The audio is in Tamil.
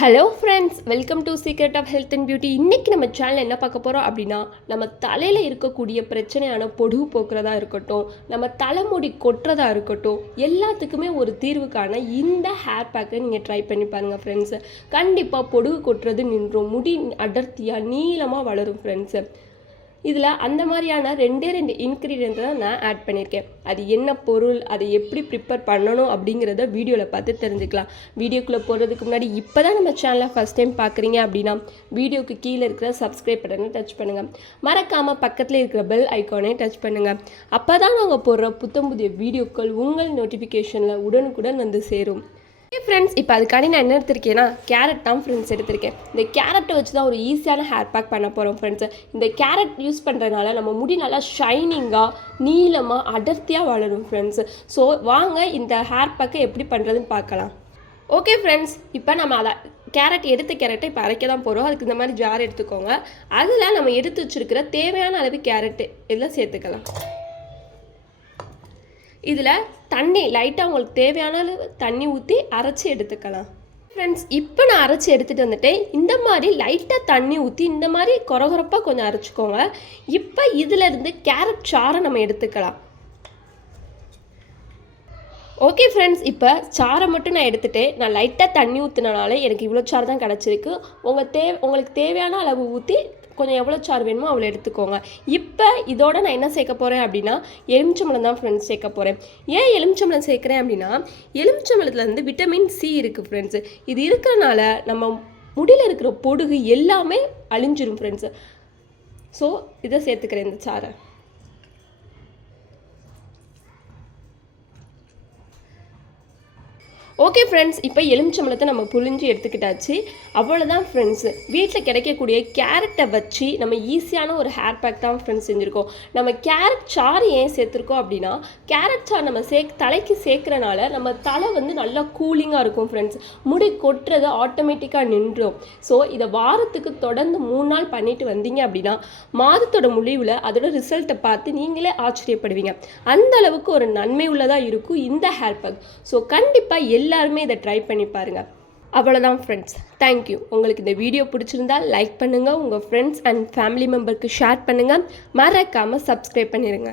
Hello friends, welcome to secret of health and beauty. இன்றைக்கி நம்ம சேனல் என்ன பார்க்க போகிறோம் அப்படின்னா, நம்ம தலையில் இருக்கக்கூடிய பிரச்சனையான பொடுகு போக்குறதா இருக்கட்டும், நம்ம தலைமுடி கொட்டுறதா இருக்கட்டும், எல்லாத்துக்குமே ஒரு தீர்வுக்கான இந்த ஹேர் பேக்கை நீங்கள் ட்ரை பண்ணி பாருங்கள் ஃப்ரெண்ட்ஸு. கண்டிப்பாக பொடுகு கொட்டுறது நின்றும், முடி அடர்த்தியாக நீளமாக வளரும் ஃப்ரெண்ட்ஸு. இதில் அந்த மாதிரியான ரெண்டு இன்க்ரீடியன்ட் தான் நான் ஆட் பண்ணியிருக்கேன். அது என்ன பொருள், அதை எப்படி ப்ரிப்பேர் பண்ணணும் அப்படிங்கிறத வீடியோவில் பார்த்து தெரிஞ்சுக்கலாம். வீடியோக்குள்ளே போகிறதுக்கு முன்னாடி இப்போ தான் நம்ம சேனலை ஃபஸ்ட் டைம் பார்க்குறீங்க அப்படின்னா வீடியோக்கு கீழே இருக்கிற சப்ஸ்கிரைப் பட்டனை டச் பண்ணுங்கள். மறக்காமல் பக்கத்தில் இருக்கிற பெல் ஐக்கானே டச் பண்ணுங்கள். அப்போ தான் நாங்கள் போடுற புதிய வீடியோக்கள் உங்கள் நோட்டிஃபிகேஷனில் உடனுக்குடன் வந்து சேரும். ஃப்ரெண்ட்ஸ், இப்போ அதுக்காண்டி நான் என்ன எடுத்திருக்கேன்னா கேரட் தான் ஃப்ரெண்ட்ஸ் எடுத்திருக்கேன். இந்த கேரட்டை வச்சு தான் ஒரு ஈஸியான ஹேர் பேக் பண்ண போகிறோம் ஃப்ரெண்ட்ஸு. இந்த கேரட் யூஸ் பண்ணுறதுனால நம்ம முடி நல்லா ஷைனிங்காக நீளமாக அடர்த்தியாக வளரும் ஃப்ரெண்ட்ஸு. ஸோ வாங்க இந்த ஹேர் பேக்கை எப்படி பண்ணுறதுன்னு பார்க்கலாம். ஓகே ஃப்ரெண்ட்ஸ், இப்போ நம்ம அதை கேரட்டை இப்போ அரைக்க தான் போகிறோம். அதுக்கு இந்த மாதிரி ஜார் எடுத்துக்கோங்க. அதில் நம்ம எடுத்து வச்சுருக்கிற தேவையான அளவு கேரட்டு இதெல்லாம் சேர்த்துக்கலாம். இதில் தண்ணி லைட்டாக உங்களுக்கு தேவையான அளவு தண்ணி ஊற்றி அரைச்சி எடுத்துக்கலாம். ஃப்ரெண்ட்ஸ், இப்போ நான் அரைச்சி எடுத்துகிட்டு வந்துட்டேன். இந்த மாதிரி லைட்டாக தண்ணி ஊற்றி இந்த மாதிரி கொரகொரப்பாக கொஞ்சம் அரைச்சிக்கோங்க. இப்போ இதிலேருந்து கேரட் சாறை நம்ம எடுத்துக்கலாம். ஓகே ஃப்ரெண்ட்ஸ், இப்போ சாறை மட்டும் நான் எடுத்துகிட்டேன். நான் லைட்டாக தண்ணி ஊற்றினால எனக்கு இவ்வளோ சாறு தான் கிடச்சிருக்கு. உங்களுக்கு தேவையான அளவு ஊற்றி கொஞ்சம் எவ்வளோ சாறு வேணுமோ அவ்வளோ எடுத்துக்கோங்க. இப்போ இதோட நான் என்ன சேர்க்க போகிறேன் அப்படின்னா எலுமிச்சம்பழம் தான் ஃப்ரெண்ட்ஸ் சேர்க்க போகிறேன். ஏன் எலுமிச்சம்பழம் சேர்க்குறேன் அப்படின்னா எலுமிச்சம்பழத்துலேருந்து விட்டமின் சி இருக்குது ஃப்ரெண்ட்ஸு. இது இருக்கிறனால நம்ம முடியில் இருக்கிற பொடுகு எல்லாமே அழிஞ்சிரும் ஃப்ரெண்ட்ஸு. ஸோ இதை சேர்த்துக்கிறேன் இந்த சாறை. ஓகே ஃப்ரெண்ட்ஸ், இப்போ எலுமிச்சம்பழத்தை நம்ம புழிஞ்சு எடுத்துக்கிட்டாச்சு. அவ்வளோதான் ஃப்ரெண்ட்ஸு. வீட்டில் கிடைக்கக்கூடிய கேரட்டை வச்சு நம்ம ஈஸியான ஒரு ஹேர் பேக் தான் ஃப்ரெண்ட்ஸ் செஞ்சுருக்கோம். நம்ம கேரட் சாறு ஏன் சேர்த்துருக்கோம் அப்படின்னா கேரட் சாறு நம்ம தலைக்கு சேர்க்குறனால நம்ம தலை வந்து நல்லா கூலிங்காக இருக்கும் ஃப்ரெண்ட்ஸ். முடி கொட்டுறது ஆட்டோமேட்டிக்காக நின்றும். ஸோ இதை வாரத்துக்கு தொடர்ந்து 3 நாள் பண்ணிட்டு வந்தீங்க அப்படின்னா மாதத்தோட முடிவில் அதோட ரிசல்ட்டை பார்த்து நீங்களே ஆச்சரியப்படுவீங்க. அந்த அளவுக்கு ஒரு நன்மை உள்ளதாக இருக்கும் இந்த ஹேர் பேக். ஸோ கண்டிப்பாக எல்லாருமே இதை ட்ரை பண்ணி பாருங்கள். அவ்வளோதான் ஃப்ரெண்ட்ஸ், தேங்க்யூ. உங்களுக்கு இந்த வீடியோ பிடிச்சிருந்தால் லைக் பண்ணுங்கள், உங்கள் ஃப்ரெண்ட்ஸ் அண்ட் ஃபேமிலி மெம்பருக்கு ஷேர் பண்ணுங்கள், மறக்காமல் சப்ஸ்கிரைப் பண்ணிடுங்க.